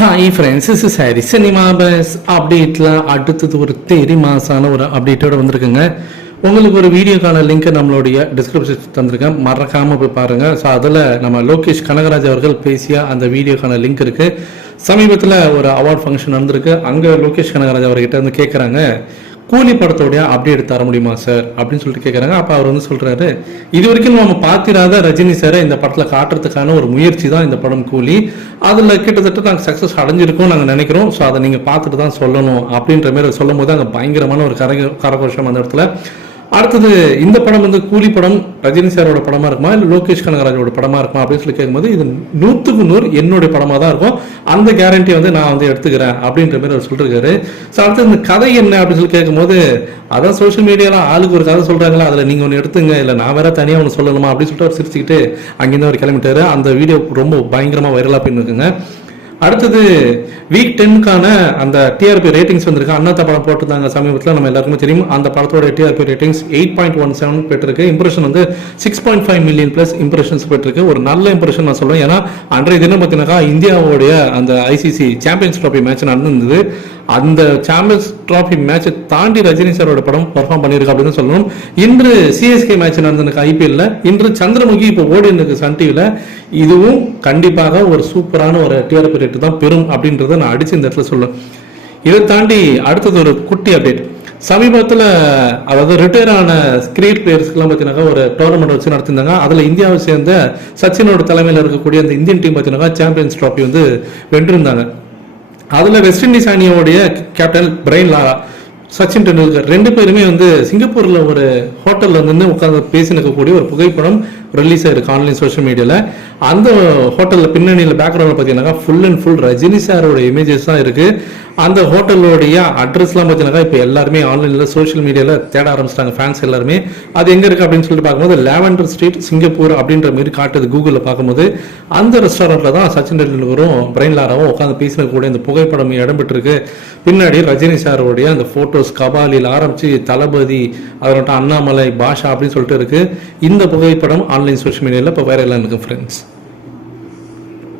Hi friends, is sorry cinema bus அப்டேட்டில் அடுத்தது ஒரு தேரி மாசான ஒரு அப்டேட்டோட வந்திருக்குங்க. உங்களுக்கு ஒரு வீடியோக்கான லிங்க் நம்மளுடைய டிஸ்கிரிப்ஷன் தந்திருக்கேன், மறக்காமல் போய் பாருங்கள். ஸோ அதில் நம்ம லோகேஷ் கனகராஜ் அவர்கள் பேசிய அந்த வீடியோக்கான லிங்க் இருக்குது. சமீபத்தில் ஒரு அவார்ட் ஃபங்க்ஷன் நடந்திருக்கு. அங்கே லோகேஷ் கனகராஜ் அவர்கிட்ட வந்து கேட்குறாங்க, கூலி படத்தோடைய அப்டேட் தர முடியுமா சார் அப்படின்னு சொல்லிட்டு கேட்குறாங்க. அப்போ அவர் வந்து சொல்கிறாரு, இது வரைக்கும் நம்ம பார்த்திராத ரஜினி சாரை இந்த படத்தில் காட்டுறதுக்கான ஒரு முயற்சி தான் இந்த படம் கூலி. அதில் கிட்டத்தட்ட நாங்கள் சக்ஸஸ் அடைஞ்சிருக்கோம் நாங்கள் நினைக்கிறோம். ஸோ அதை நீங்கள் பார்த்துட்டு தான் சொல்லணும் அப்படின்ற மாதிரி சொல்லும் போது அங்கே பயங்கரமான ஒரு கரகோஷம் அந்த இடத்துல. அடுத்தது இந்த படம் வந்து கூலி படம் ரஜினி சாரோட படமா இருக்குமா இல்லை லோகேஷ் கனகராஜோட படமா இருக்குமா அப்படின்னு சொல்லி கேட்கும்போது, இது 100க்கு 100 என்னுடைய படமாக தான் இருக்கும், அந்த கேரண்டி வந்து நான் வந்து எடுத்துக்கிறேன் அப்படின்ற மாதிரி அவர் சொல்லிருக்காரு. ஸோ அடுத்து இந்த கதை என்ன அப்படின்னு சொல்லி கேட்கும்போது, அதான் சோஷியல் மீடியாலாம் ஆளுக்கு ஒரு கதை சொல்றாங்களா, அதில் நீங்கள் ஒன்று எடுத்துங்க, இல்லை நான் வேற தனியாக ஒன்று சொல்லணுமா அப்படின்னு சொல்லிட்டு அவர் சிரிச்சுக்கிட்டு அங்கேருந்து அவர் கிளம்பிட்டாரு. அந்த வீடியோ ரொம்ப பயங்கரமாக வைரலாக போயிருக்குங்க. அடுத்தது வீக் 10க்கான அந்த டிஆர்பி ரேட்டிங்ஸ் வந்திருக்கு. அண்ணாத்த படம் போட்டுருந்தாங்க சமீபத்தில், நம்ம எல்லாருக்குமே தெரியும். அந்த படத்தோட டிஆர்பி ரேட்டிங்ஸ் 8.17 பெற்றிருக்கு. இம்ப்ரெஷன் வந்து 6.5 மில்லியன் பிளஸ் இம்ப்ரெஷன்ஸ் பெற்றிருக்கு. ஒரு நல்ல இம்ப்ரெஷன் நான் சொல்லுவேன். ஏன்னா அன்றைய தினம் பார்த்தீங்கன்னாக்கா இந்தியாவுடைய அந்த ஐசிசி சாம்பியன்ஸ் ட்ராஃபி மேட்ச் நடந்திருந்தது. அந்த சாம்பியன்ஸ் டிராஃபி மேட்சை தாண்டி ரஜினி சாரோட படம் பர்ஃபார்ம் பண்ணியிருக்கு அப்படின்னு சொல்லணும். இன்று சிஎஸ்கே மேட்ச் நடந்திருக்கு ஐபிஎல்ல. இன்று சந்திரமுகி இப்போ ஓடி இருக்கு சன் டிவியில். இதுவும் கண்டிப்பாக ஒரு சூப்பரான ஒரு டிஆர்பி ரேட்டு தான் பெறும் அப்படின்றத நான் அடிச்சு இந்த இடத்துல சொல்லுவேன். இதை தாண்டி அடுத்தது ஒரு குட்டி அப்டேட். சமீபத்தில் அதாவது ரிட்டையர் ஆன கிரிக்கெட் பிளேயர்ஸ்க்குலாம் பார்த்தீங்கன்னா ஒரு டோர்னமெண்ட் வச்சு நடத்திருந்தாங்க. அதில் இந்தியாவை சேர்ந்த சச்சினோட தலைமையில் இருக்கக்கூடிய அந்த இந்தியன் டீம் பார்த்தீங்கன்னா சாம்பியன்ஸ் ட்ராஃபி வந்து வென்றிருந்தாங்க. அதில் வெஸ்ட் இண்டீஸ் அணியோடைய captain Brian Lara, Sachin Tendulkar ரெண்டு பேருமே வந்து சிங்கப்பூரில் ஒரு ஹோட்டலில் வந்து உட்காந்து பேசினிருக்கக்கூடிய ஒரு புகைப்படம் ரிலீஸ் ஆயிருக்கு ஆன்லைன் சோஷியல் மீடியாவில். அந்த ஹோட்டலில் பின்னணியில் பேக்ரவுண்டில் பார்த்தீங்கன்னா ஃபுல் அண்ட் ஃபுல் ரஜினி சாரோட இமேஜஸ் தான் இருக்குது. அந்த ஹோட்டலோடைய அட்ரஸ்லாம் பார்த்தீங்கன்னா இப்போ எல்லாருமே ஆன்லைனில் சோஷியல் மீடியாவில் தேட ஆரம்பிச்சிட்டாங்க, ஃபேன்ஸ் எல்லாருமே. அது எங்கே இருக்குது அப்படின்னு சொல்லிட்டு பார்க்கும்போது லாவெண்டர் ஸ்ட்ரீட் சிங்கப்பூர் அப்படின்ற மாதிரி காட்டுது கூகுளில் பார்க்கும்போது. அந்த ரெஸ்டாரண்ட்டில் தான் சச்சின் டெண்டுல்கரும் பிரைன் லாராவும் உட்காந்து பேசினக்கூடிய இந்த புகைப்படம் இடம்பெற்றிருக்கு. பின்னாடி ரஜினி சாரோடைய அந்த ஃபோட்டோஸ் கபாலியில் ஆரம்பித்து தளபதி, அதனோட அண்ணாமலை, பாஷா அப்படின்னு சொல்லிட்டு இருக்குது. இந்த புகைப்படம் ஆன்லைன் சோஷியல் மீடியாவில் இப்போ வைரலாக இருக்குது ஃப்ரெண்ட்ஸ்.